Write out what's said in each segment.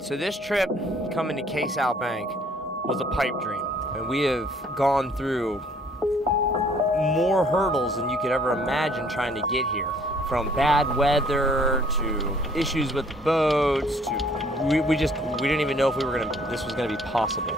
So this trip coming to Cay Sal Bank was a pipe dream, and we have gone through more hurdles than you could ever imagine trying to get here. From bad weather to issues with the boats to we didn't even know if this was gonna be possible.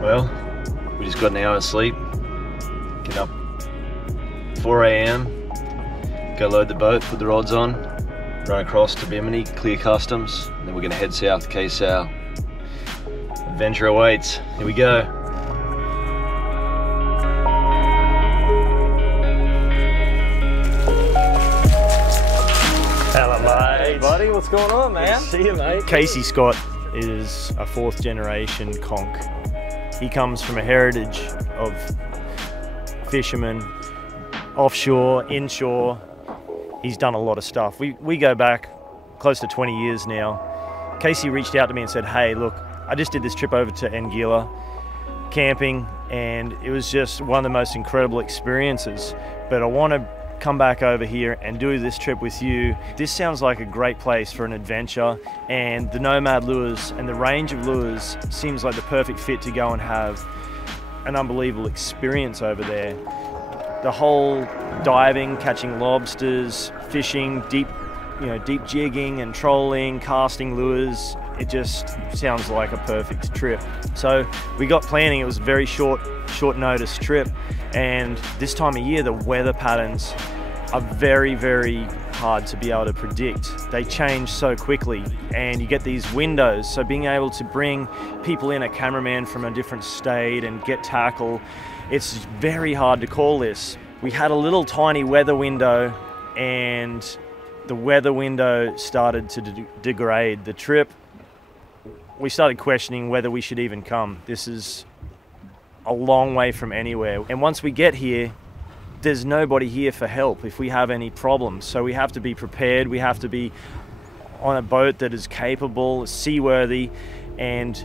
Well, we just got an hour's sleep, get up 4 AM, go load the boat, put the rods on, run across to Bimini, clear customs, and then we're gonna head south to Cay Sal. Adventure awaits, here we go. Hello, mate. Hey, buddy, what's going on, man? See you, mate. Casey Scott is a 4th generation conch. He comes from a heritage of fishermen, offshore, inshore. He's done a lot of stuff. We go back close to 20 years now. Casey reached out to me and said, hey, look, I just did this trip over to Anguilla camping, and it was just one of the most incredible experiences. But I want to come back over here and do this trip with you. This sounds like a great place for an adventure, and the Nomad lures and the range of lures seems like the perfect fit to go and have an unbelievable experience over there. The whole diving, catching lobsters, fishing, deep jigging and trolling, casting lures, it just sounds like a perfect trip. So we got planning. It was a very short notice trip, and this time of year the weather patterns are very, very hard to be able to predict. They change so quickly, and you get these windows. So being able to bring people in, a cameraman from a different state, and get tackle, it's very hard to call this. We had a little tiny weather window, and the weather window started to degrade. The trip, we started questioning whether we should even come. This is a long way from anywhere. And once we get here, there's nobody here for help if we have any problems. So we have to be prepared. We have to be on a boat that is capable, seaworthy, and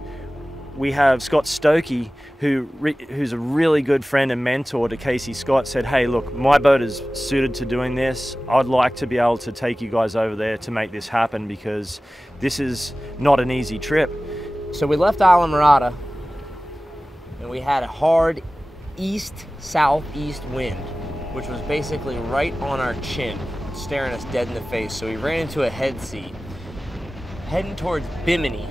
we have Scott Stokey, who's a really good friend and mentor to Casey Scott, said, hey, look, my boat is suited to doing this. I'd like to be able to take you guys over there to make this happen, because this is not an easy trip. So we left Islamorada, and we had a hard east-southeast wind, which was basically right on our chin, staring us dead in the face. So we ran into a head sea, heading towards Bimini,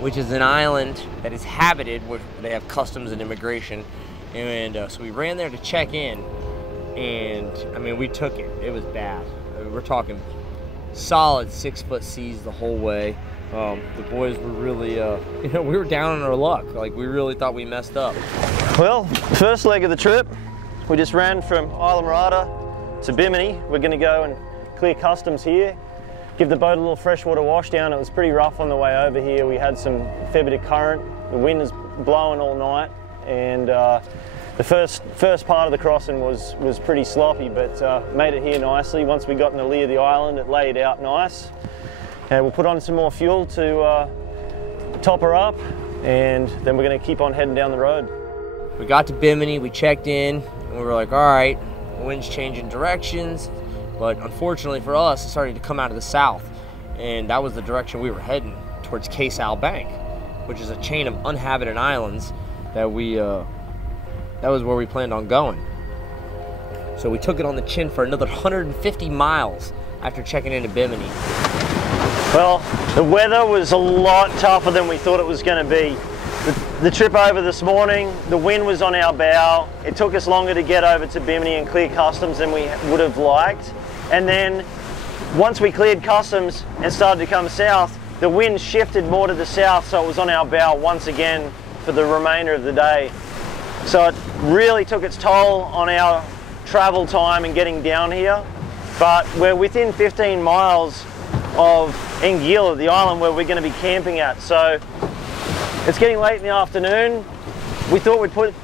which is an island that is habited, where they have customs and immigration. And so we ran there to check in, and I mean, we took it. It was bad. I mean, we're talking solid 6-foot seas the whole way. The boys were really, we were down on our luck. Like, we really thought we messed up. Well, first leg of the trip, we just ran from Islamorada to Bimini. We're gonna go and clear customs here, give the boat a little freshwater wash down. It was pretty rough on the way over here. We had some fair bit of current. The wind is blowing all night, and the first part of the crossing was pretty sloppy, but made it here nicely. Once we got in the lee of the island, it laid out nice. And we'll put on some more fuel to top her up, and then we're gonna keep on heading down the road. We got to Bimini, we checked in, and we were like, all right, the wind's changing directions. But unfortunately for us, it started to come out of the south, and that was the direction we were heading, towards Cay Sal Bank, which is a chain of uninhabited islands that that was where we planned on going. So we took it on the chin for another 150 miles after checking into Bimini. Well, the weather was a lot tougher than we thought it was going to be. The trip over this morning, the wind was on our bow. It took us longer to get over to Bimini and clear customs than we would have liked. And then once we cleared customs and started to come south, the wind shifted more to the south, so it was on our bow once again for the remainder of the day. So it really took its toll on our travel time and getting down here. But we're within 15 miles of Anguilla, the island where we're going to be camping at. So it's getting late in the afternoon. We thought we'd put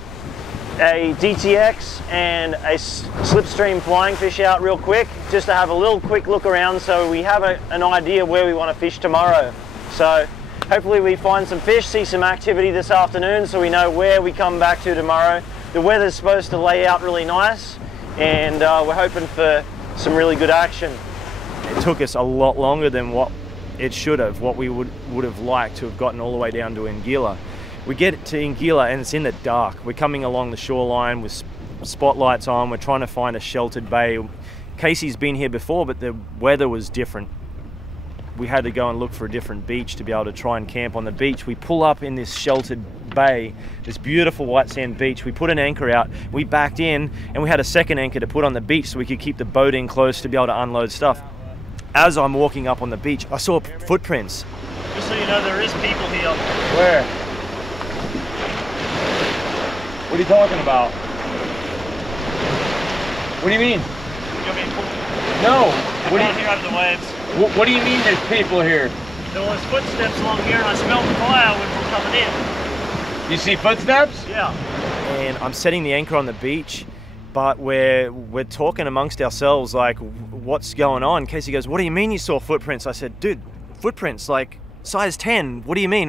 a DTX and a slipstream flying fish out real quick, just to have a little quick look around so we have an idea where we want to fish tomorrow. So hopefully we find some fish, see some activity this afternoon so we know where we come back to tomorrow. The weather's supposed to lay out really nice, and we're hoping for some really good action. It took us a lot longer than what it should have, what we would have liked to have gotten all the way down to Anguilla. We get to Anguilla and it's in the dark. We're coming along the shoreline with spotlights on. We're trying to find a sheltered bay. Casey's been here before, but the weather was different. We had to go and look for a different beach to be able to try and camp on the beach. We pull up in this sheltered bay, this beautiful white sand beach. We put an anchor out, we backed in, and we had a second anchor to put on the beach so we could keep the boat in close to be able to unload stuff. As I'm walking up on the beach, I saw footprints. Just so you know, there is people here. Where? What are you talking about? What do you mean? No. What do you hear out of the waves? What do you mean there's people here? There was footsteps along here and I smelled the fire when we were coming in. You see footsteps? Yeah. And I'm setting the anchor on the beach, but we're talking amongst ourselves like, what's going on? Casey goes, what do you mean you saw footprints? I said, dude, footprints, like size 10. What do you mean?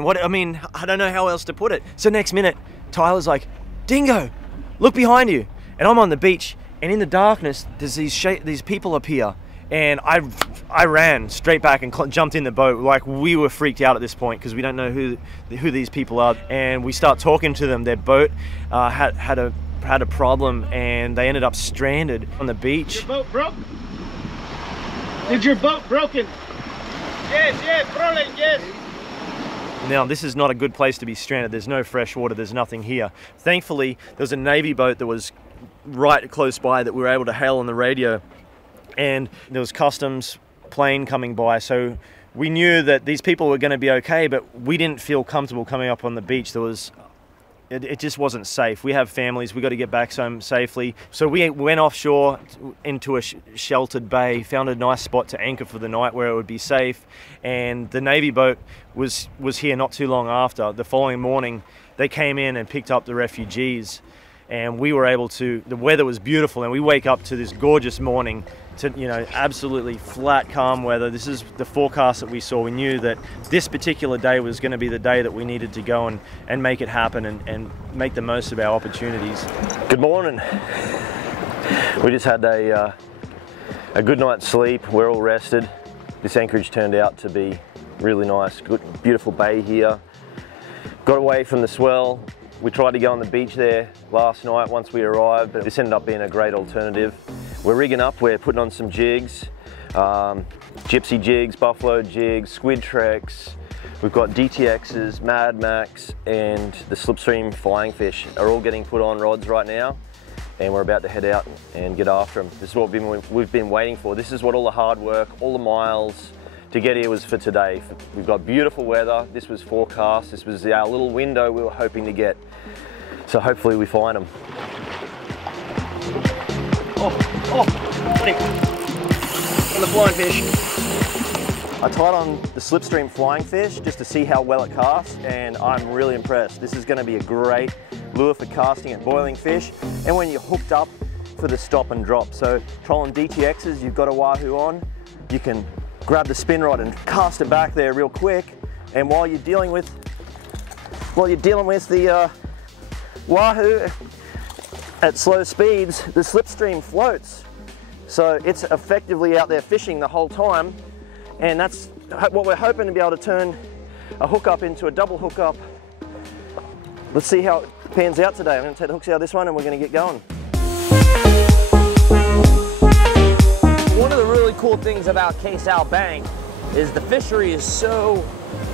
I don't know how else to put it. So next minute, Tyler's like, Dingo, look behind you. And I'm on the beach, and in the darkness, there's these people appear. And I ran straight back and jumped in the boat. Like, we were freaked out at this point because we don't know who these people are. And we start talking to them. Their boat had a problem, and they ended up stranded on the beach. Your boat broke? Did your boat broken? Yes, problem, yes. Now, this is not a good place to be stranded. There's no fresh water, there's nothing here. Thankfully, there was a Navy boat that was right close by that we were able to hail on the radio. And there was customs plane coming by, so we knew that these people were going to be okay, but we didn't feel comfortable coming up on the beach. It just wasn't safe. We have families, we got to get back home safely. So we went offshore into a sheltered bay, found a nice spot to anchor for the night where it would be safe. And the Navy boat was here not too long after. The following morning, they came in and picked up the refugees. And we were able to, the weather was beautiful, and we wake up to this gorgeous morning to, absolutely flat, calm weather. This is the forecast that we saw. We knew that this particular day was going to be the day that we needed to go and make it happen and make the most of our opportunities. Good morning. We just had a good night's sleep. We're all rested. This anchorage turned out to be really nice. Good, beautiful bay here. Got away from the swell. We tried to go on the beach there last night once we arrived, but this ended up being a great alternative. We're rigging up, we're putting on some jigs, gypsy jigs, buffalo jigs, Squidtrex. We've got DTXs, Mad Max, and the slipstream flying fish are all getting put on rods right now, and we're about to head out and get after them. This is what we've been waiting for. This is what all the hard work, all the miles to get here was for today. We've got beautiful weather. This was forecast. This was our little window we were hoping to get. So hopefully we find them. Buddy. On the flying fish. I tied on the slipstream flying fish just to see how well it casts, and I'm really impressed. This is going to be a great lure for casting and boiling fish, and when you're hooked up for the stop and drop. So trolling DTXs, you've got a Wahoo on, you can grab the spin rod and cast it back there real quick, and while you're dealing with the Wahoo at slow speeds, the slipstream floats. So it's effectively out there fishing the whole time, and that's what we're hoping to be able to turn a hookup into a double hookup. Let's see how it pans out today. I'm going to take the hooks out of this one and we're going to get going. One of the really cool things about Cay Sal Bank is the fishery is so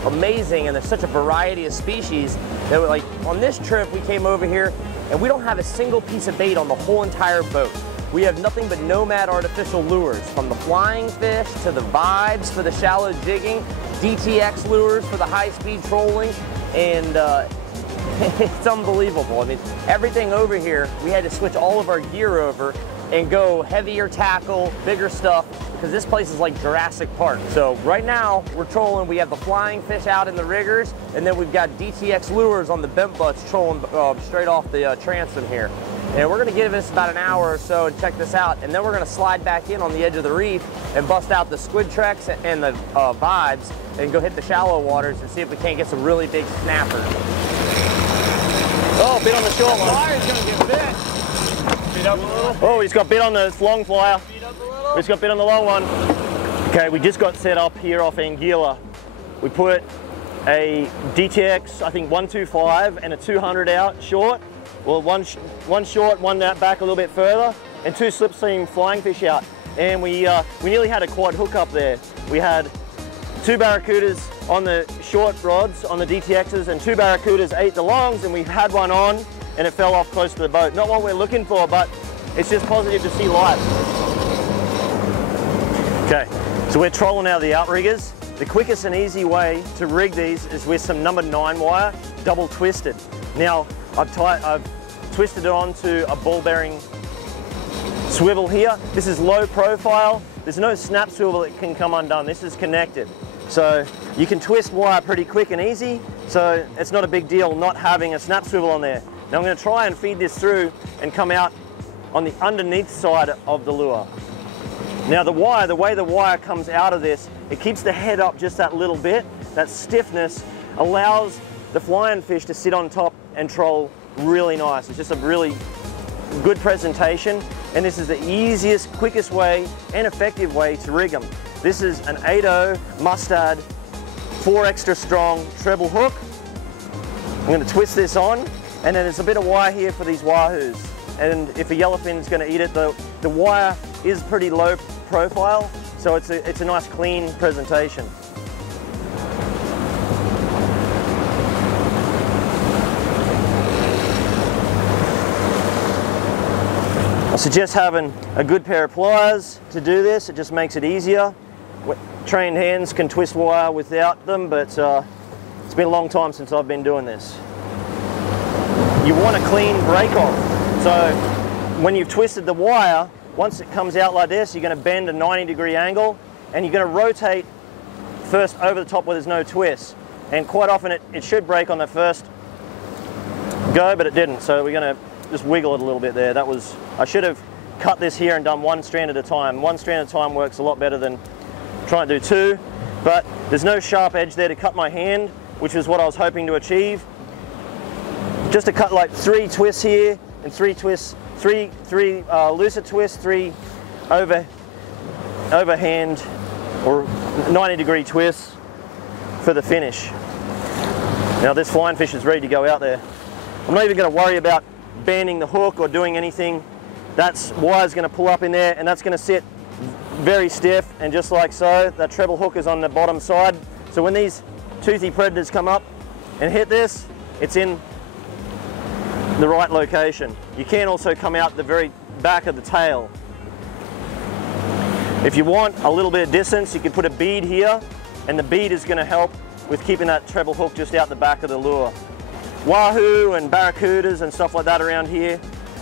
amazing, and there's such a variety of species that like on this trip we came over here and we don't have a single piece of bait on the whole entire boat. We have nothing but Nomad artificial lures, from the flying fish to the vibes for the shallow jigging, DTX lures for the high-speed trolling, and it's unbelievable. I mean, everything over here, we had to switch all of our gear over and go heavier tackle, bigger stuff, because because this place is like Jurassic Park. So right now we're trolling. We have the flying fish out in the riggers, and then we've got DTX lures on the bent butts trolling straight off the transom here. And we're gonna give this about an hour or so and check this out, and then we're gonna slide back in on the edge of the reef and bust out the Squidtrex and the vibes and go hit the shallow waters and see if we can't get some really big snappers. Oh, bit on the short one. Flyer's gonna get bit. Beat up a little. Oh, he's got bit on the long flyer. Beat up a little. He's got bit on the long one. Okay, we just got set up here off Anguilla. We put a DTX, I think 125 and a 200 out short. Well, one short, one out back a little bit further, and 2 slipstream flying fish out. And we nearly had a quad hook up there. We had 2 barracudas on the short rods on the DTXs, and 2 barracudas ate the longs, and we had one on and it fell off close to the boat. Not what we're looking for, but it's just positive to see life. Okay, so we're trolling out the outriggers. The quickest and easy way to rig these is with some number 9 wire, double twisted. Now, I've twisted it onto a ball bearing swivel here. This is low profile. There's no snap swivel that can come undone. This is connected. So you can twist wire pretty quick and easy. So it's not a big deal not having a snap swivel on there. Now I'm going to try and feed this through and come out on the underneath side of the lure. Now the way the wire comes out of this, it keeps the head up just that little bit. That stiffness allows the flying fish to sit on top and troll really nice. It's just a really good presentation, and this is the easiest, quickest way and effective way to rig them. This is an 8/0 mustard 4 extra strong treble hook. I'm going to twist this on, and then there's a bit of wire here for these wahoos, and if a yellowfin is going to eat it, the wire is pretty low profile, so it's a nice clean presentation. I suggest having a good pair of pliers to do this. It just makes it easier. Trained hands can twist wire without them, but it's been a long time since I've been doing this. You want a clean break off. So when you've twisted the wire, once it comes out like this, you're going to bend a 90-degree angle, and you're going to rotate first over the top where there's no twist. And quite often it should break on the first go, but it didn't. So we're going to just wiggle it a little bit there. I should have cut this here and done 1 strand at a time. 1 strand at a time works a lot better than trying to do 2, but there's no sharp edge there to cut my hand, which is what I was hoping to achieve. Just to cut like 3 twists here and 3 twists, 3 looser twists, 3 overhand or 90-degree twists for the finish. Now this flying fish is ready to go out there. I'm not even going to worry about banding the hook or doing anything. That wire's going to pull up in there, and that's going to sit very stiff, and just like so, that treble hook is on the bottom side. So when these toothy predators come up and hit this, it's in the right location. You can also come out the very back of the tail. If you want a little bit of distance, you can put a bead here, and the bead is going to help with keeping that treble hook just out the back of the lure. Wahoo and barracudas and stuff like that around here,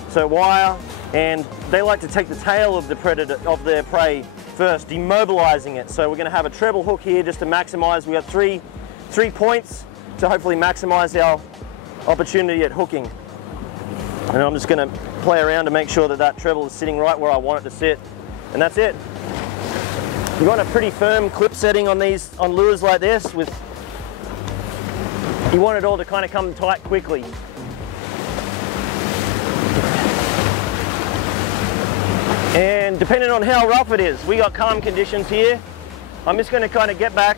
so wire, and they like to take the tail of the predator, of their prey first, demobilizing it. So we're going to have a treble hook here just to maximize. We have three points to hopefully maximize our opportunity at hooking. And I'm just going to play around to make sure that that treble is sitting right where I want it to sit, and that's it. You want a pretty firm clip setting on lures like this. You want it all to kind of come tight quickly. And depending on how rough it is, we got calm conditions here. I'm just going to kind of get back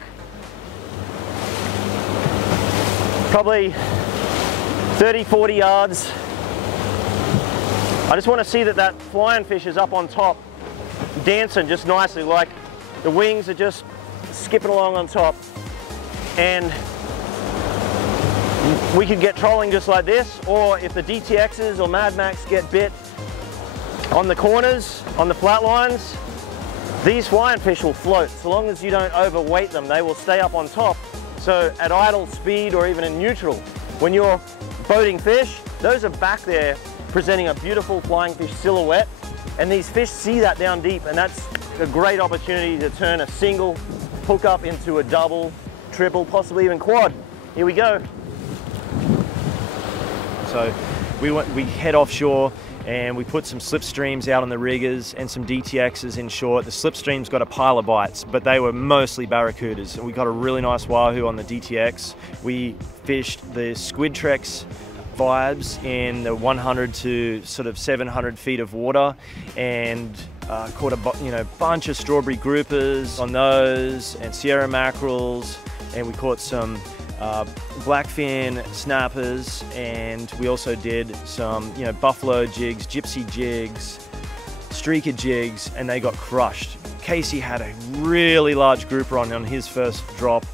probably 30-40 yards. I just want to see that that flying fish is up on top, dancing just nicely, like the wings are just skipping along on top. And we could get trolling just like this, or if the DTXs or Mad Max get bit on the corners, on the flat lines, these flying fish will float. So long as you don't overweight them, they will stay up on top. So at idle speed or even in neutral, when you're boating fish, those are back there presenting a beautiful flying fish silhouette, and these fish see that down deep, and that's a great opportunity to turn a single hookup into a double, triple, possibly even quad. Here we go. So we head offshore and we put some slipstreams out on the riggers and some DTXs in short. The slipstreams got a pile of bites, but they were mostly barracudas. And we got a really nice wahoo on the DTX. We fished the Squidtrex vibes in the 100 to sort of 700 feet of water, and caught a bunch of strawberry groupers on those and Sierra mackerels, and we caught some blackfin snappers, and we also did some buffalo jigs, gypsy jigs, streaker jigs, and they got crushed. Casey had a really large grouper on his first drop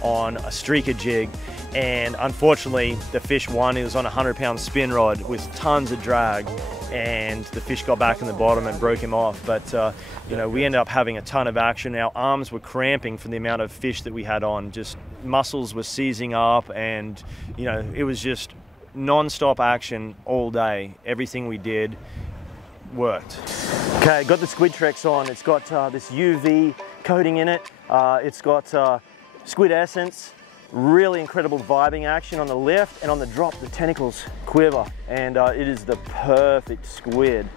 on a streaker jig, and unfortunately the fish won. He was on a 100-pound spin rod with tons of drag, and the fish got back in the bottom and broke him off. But we ended up having a ton of action. Our arms were cramping from the amount of fish that we had on. Just muscles were seizing up, and it was just non-stop action all day. Everything we did worked. Okay, got the Squidtrex on. It's got this UV coating in it. It's got squid essence. Really incredible vibing action on the lift, and on the drop the tentacles quiver, and it is the perfect squid.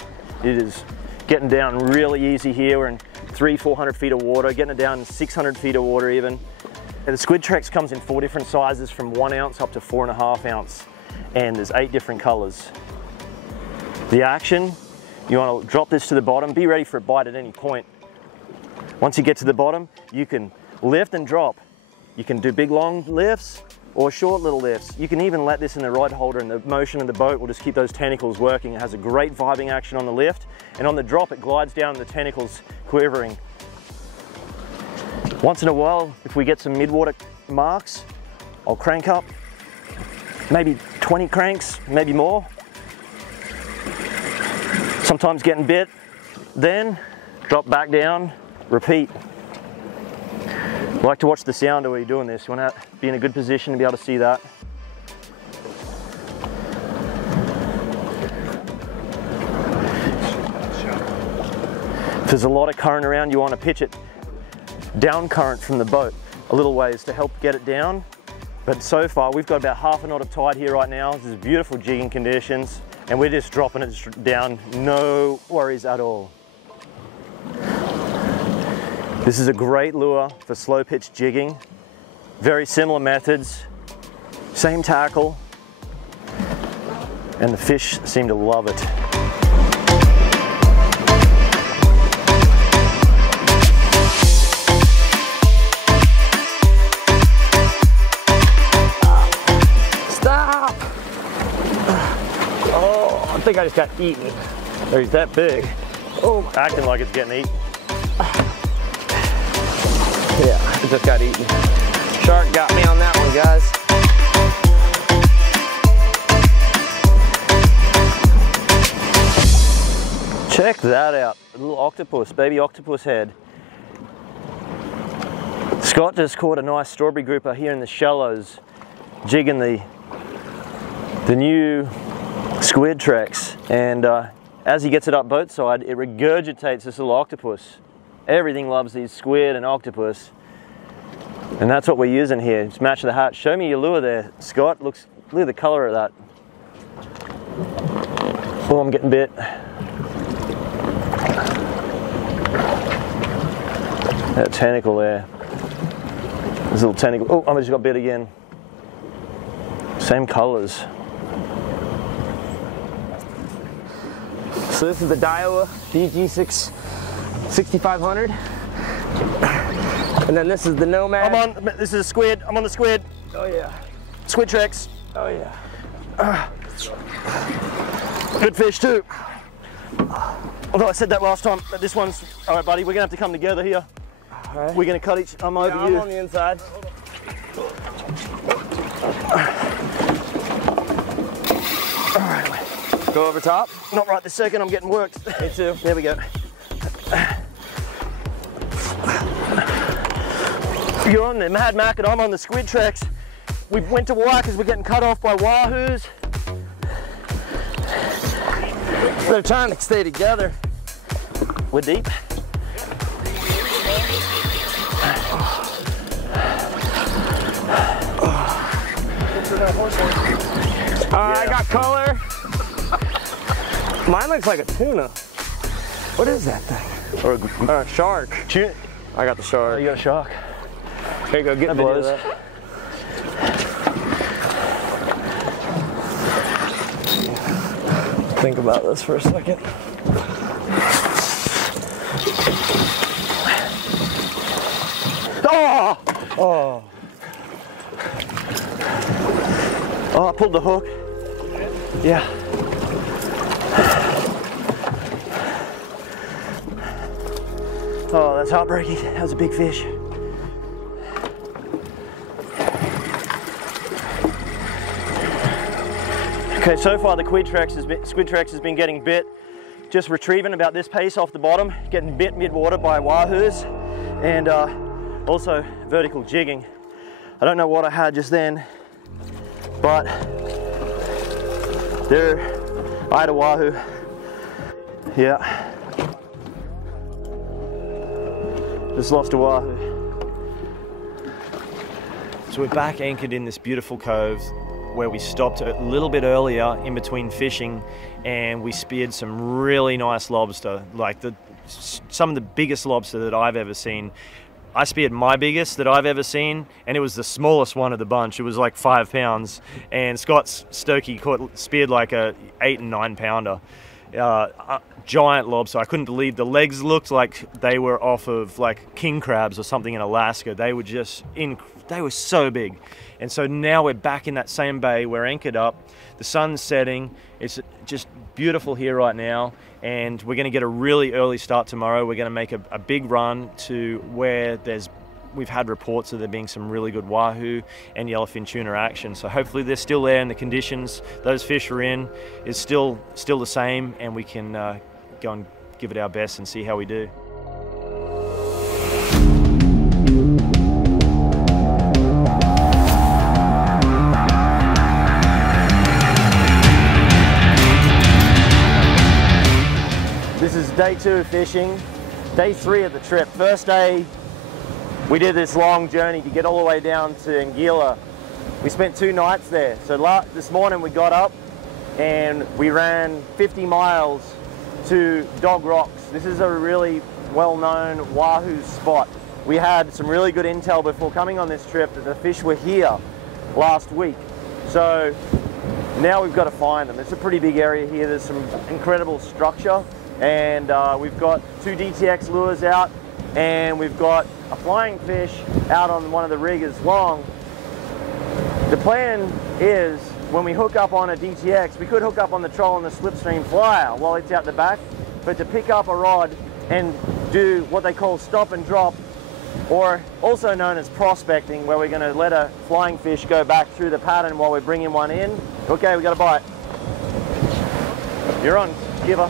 It is getting down really easy here. We're in 300-400 feet of water, getting it down in 600 feet of water even. And the Squidtrex comes in 4 different sizes from 1 ounce up to 4.5 ounce, and there's 8 different colors. The action, you want to drop this to the bottom, be ready for a bite at any point. Once you get to the bottom, you can lift and drop. You can do big long lifts or short little lifts. You can even let this in the rod holder, and the motion of the boat will just keep those tentacles working. It has a great vibing action on the lift, and on the drop it glides down, the tentacles quivering. Once in a while, if we get some midwater marks, I'll crank up, maybe 20 cranks, maybe more. Sometimes getting bit, then drop back down, repeat. I like to watch the sounder while you're doing this. You want to be in a good position to be able to see that. If there's a lot of current around, you want to pitch it down current from the boat a little ways to help get it down. But so far, we've got about half a knot of tide here right now. This is beautiful jigging conditions, and we're just dropping it down, no worries at all. This is a great lure for slow pitch jigging. Very similar methods, same tackle, and the fish seem to love it. Stop! Oh, I think I just got eaten. Oh, he's that big. Oh, Acting like it's getting eaten. yeah, I just got eaten. Shark got me on that one, guys. Check that out, a little octopus, baby octopus head. Scott just caught a nice strawberry grouper here in the shallows, jigging the new Squidtrex, and as he gets it up boat side, it regurgitates this little octopus. Everything loves these squid and octopus, and that's what we're using here. It's match the hat. Show me your lure there, Scott. Look at the color of that. Oh, I'm getting bit. That tentacle there. This little tentacle. Oh, I just got bit again. Same colors. So this is the Daiwa DG6 6500. And then this is the Nomad. This is a squid. I'm on the squid. Oh yeah. Squidtrex. Oh yeah. Good fish too. Although I said that last time, but this one's, all right buddy, we're gonna have to come together here. All right. We're gonna cut each, I'm over I'm you. on the inside. All right. Go over top. Not right this second, I'm getting worked. Me too. There we go. You're on the Mad Mac and I'm on the Squidtrex. We went to Wahoo because we're getting cut off by Wahoos. They're trying to stay together. We're deep. I got color. Mine looks like a tuna. What is that thing? Or a shark. I got the shark. Oh, you got a shark. Here you go, get a video of that. Think about this for a second. Oh! Oh! Oh, I pulled the hook. Yeah. Oh, that's heartbreaking. That was a big fish. Okay, so far the Squidtrex has been getting bit, just retrieving about this pace off the bottom, getting bit mid-water by Wahoos, and also vertical jigging. I don't know what I had just then, but I had a Wahoo. Yeah. Just lost a Wahoo. So we're back anchored in this beautiful cove where we stopped a little bit earlier in between fishing, and we speared some really nice lobster, like some of the biggest lobster that I've ever seen. I speared my biggest that I've ever seen, and it was the smallest one of the bunch. It was like 5 pounds, and Scott Stokey speared like a 8 and 9 pounder. Giant lobster. I couldn't believe the legs looked like they were off of like king crabs or something in Alaska. They were just they were so big. And so now we're back in that same bay. We're anchored up. The sun's setting. It's just beautiful here right now, and we're going to get a really early start tomorrow. We're going to make a big run to where we've had reports of there being some really good wahoo and yellowfin tuna action. So hopefully they're still there, and the conditions those fish are in is still the same, and we can go and give it our best and see how we do. This is day 2 of fishing, day 3 of the trip. First day, we did this long journey to get all the way down to Anguilla. We spent 2 nights there. So this morning we got up and we ran 50 miles to Dog Rocks. This is a really well-known wahoo spot. We had some really good intel before coming on this trip that the fish were here last week. So now we've got to find them. It's a pretty big area here. There's some incredible structure, and we've got 2 DTX lures out, and we've got a flying fish out on one of the riggers long. The plan is, when we hook up on a DTX, we could hook up on the troll and the slipstream flyer while it's out the back, but to pick up a rod and do what they call stop and drop, or also known as prospecting, where we're going to let a flying fish go back through the pattern while we're bringing one in. Okay, we got a bite. You're on, giver.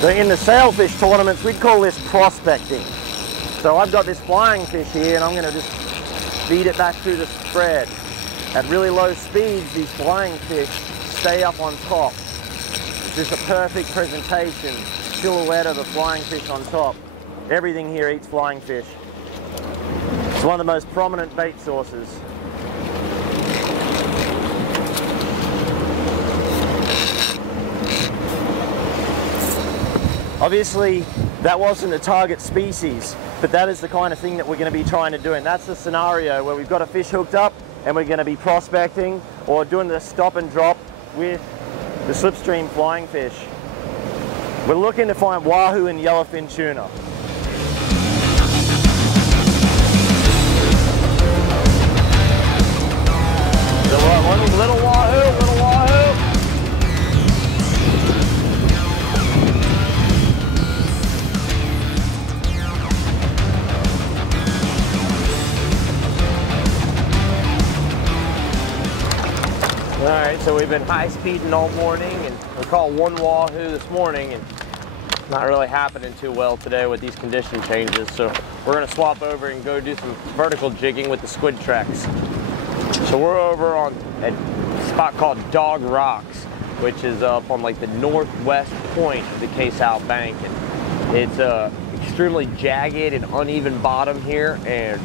So in the sailfish tournaments, we'd call this prospecting. So I've got this flying fish here, and I'm going to just feed it back through the spread. At really low speeds, these flying fish stay up on top. It's just a perfect presentation, silhouette of a flying fish on top. Everything here eats flying fish. It's one of the most prominent bait sources. Obviously, that wasn't a target species, but that is the kind of thing that we're going to be trying to do. And that's the scenario where we've got a fish hooked up and we're going to be prospecting or doing the stop and drop with the slipstream flying fish. We're looking to find wahoo and yellowfin tuna. So one little wahoo, little wahoo. All right, so we've been high speeding all morning, and we caught 1 wahoo this morning, and not really happening too well today with these condition changes. So we're gonna swap over and go do some vertical jigging with the Squidtrex. So we're over on a spot called Dog Rocks, which is up on like the northwest point of the Cay Sal Bank. And it's extremely jagged and uneven bottom here, and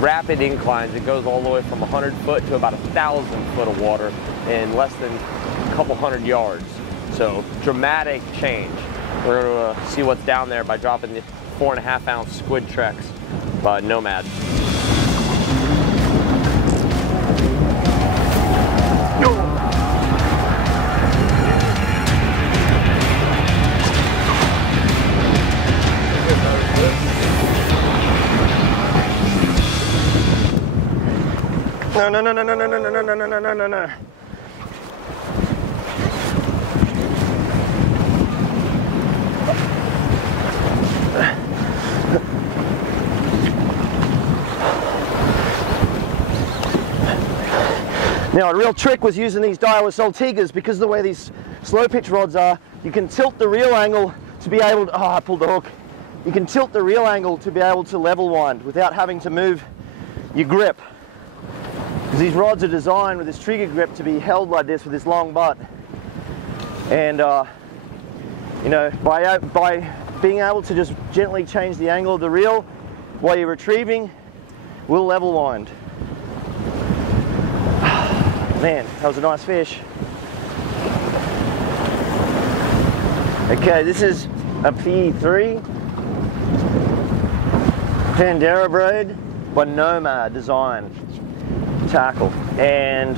rapid inclines. It goes all the way from 100 foot to about 1,000 foot of water in less than a couple hundred yards. So dramatic change. We're gonna see what's down there by dropping the 4.5 ounce Squidtrex by Nomad. No, no, no, no, no, no, no, no, no, no, no, no, no, no. Now, a real trick was using these outriggers because of the way these slow pitch rods are. You can tilt the reel angle to be able to, I pulled the hook. You can tilt the reel angle to be able to level wind without having to move your grip. Because these rods are designed with this trigger grip to be held like this with this long butt. And, you know, by being able to just gently change the angle of the reel while you're retrieving, we'll level wind. Man, that was a nice fish. Okay, this is a P3 Contender braid by Nomad design tackle, and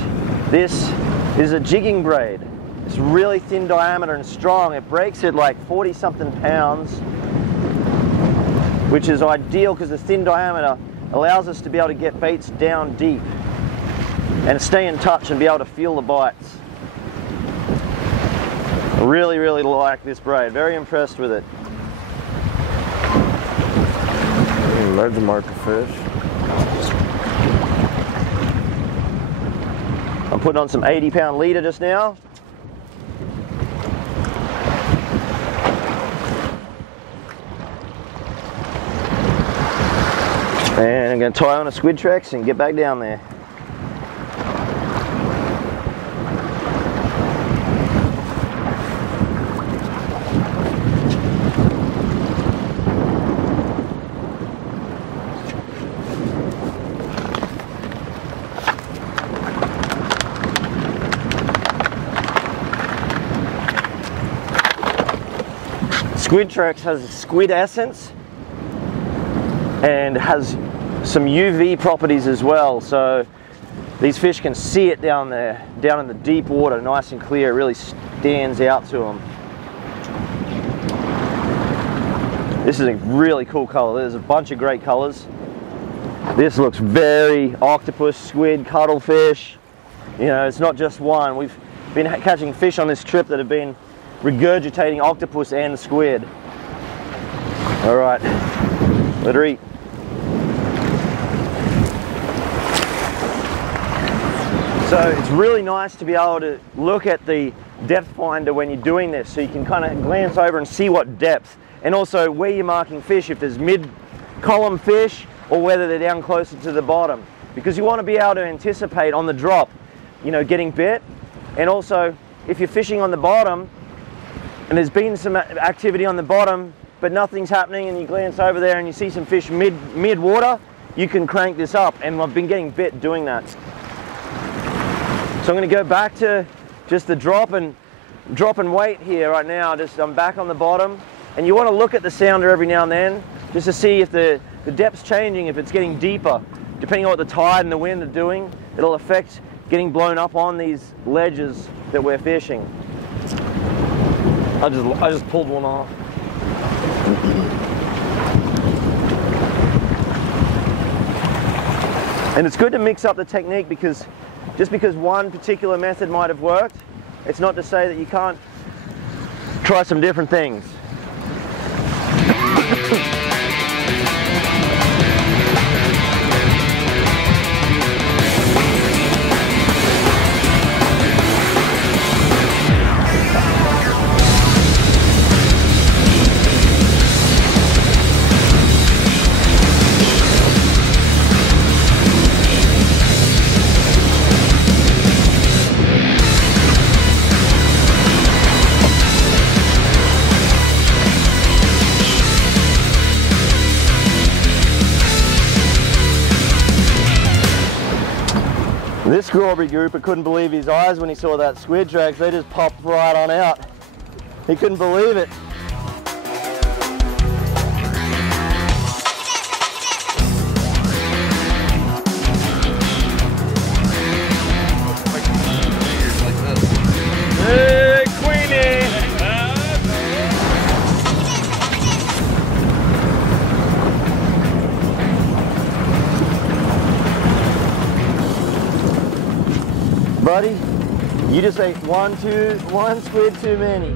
this is a jigging braid. It's really thin diameter and strong. It breaks at like 40 something pounds, which is ideal because the thin diameter allows us to be able to get baits down deep and stay in touch and be able to feel the bites. I really, really like this braid. Very impressed with it. Large marker fish. I'm putting on some 80-pound leader just now. And I'm going to tie on a Squidtrex and get back down there. Squidtrex has squid essence and has some UV properties as well, so these fish can see it down there, down in the deep water, nice and clear. It really stands out to them. This is a really cool color. There's a bunch of great colors. This looks very octopus, squid, cuttlefish. You know, it's not just one. We've been catching fish on this trip that have been regurgitating octopus and squid. All right, let her eat. So it's really nice to be able to look at the depth finder when you're doing this, so you can kind of glance over and see what depth, and also where you're marking fish, if there's mid-column fish or whether they're down closer to the bottom, because you want to be able to anticipate on the drop, you know, getting bit. And also, if you're fishing on the bottom and there's been some activity on the bottom but nothing's happening, and you glance over there and you see some fish mid-water, you can crank this up, and I've been getting bit doing that. So I'm going to go back to just the drop and weight here right now. I'm back on the bottom, and you want to look at the sounder every now and then just to see if the depth's changing, if it's getting deeper. Depending on what the tide and the wind are doing, it'll affect getting blown up on these ledges that we're fishing. I just pulled one off. And it's good to mix up the technique, because just because one particular method might have worked, it's not to say that you can't try some different things. This Scrawberry grouper couldn't believe his eyes when he saw that Squidtrex. They just popped right on out. He couldn't believe it. Hey, Queenie! Buddy, you just ate one squid too many.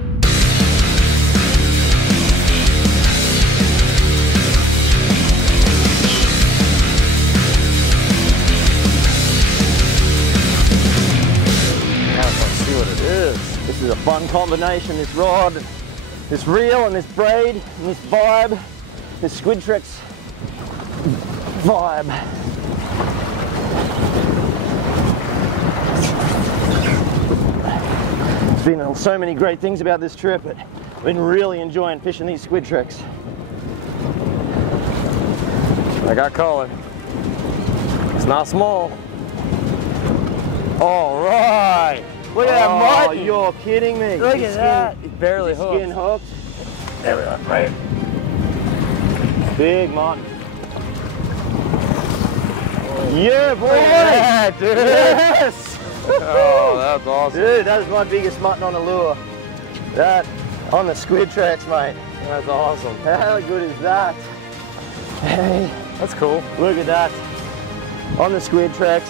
This is a fun combination, this rod, this reel and this braid and this vibe, this Squidtrex vibe. There's been so many great things about this trip, but I've been really enjoying fishing these Squidtrex. I got color. It's not small. All right. Look at that mutton. You're kidding me. Look at that. It's barely hooked. Skin hooked. There we are, right. Big mutton. Yeah, boy. Yeah, dude. Yes. Oh, that's awesome. Dude, that is my biggest mutton on the lure. That on the Squidtrex, mate. That's awesome. How good is that? Hey. That's cool. Look at that. On the Squidtrex.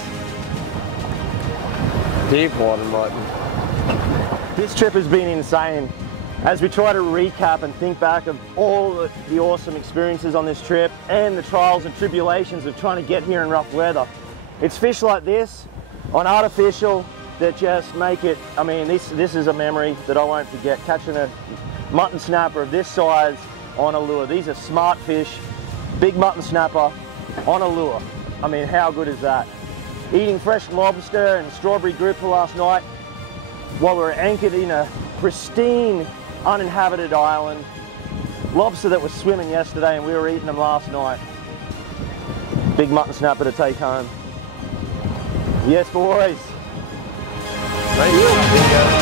Deep water mutton. This trip has been insane. As we try to recap and think back of all the awesome experiences on this trip and the trials and tribulations of trying to get here in rough weather. It's fish like this on artificial that just make it, I mean, this is a memory that I won't forget. Catching a mutton snapper of this size on a lure. These are smart fish, big mutton snapper on a lure. I mean, how good is that? Eating fresh lobster and strawberry grouper last night while we were anchored in a pristine, uninhabited island. Lobster that was swimming yesterday and we were eating them last night. Big mutton snapper to take home. Yes, boys. Thank you.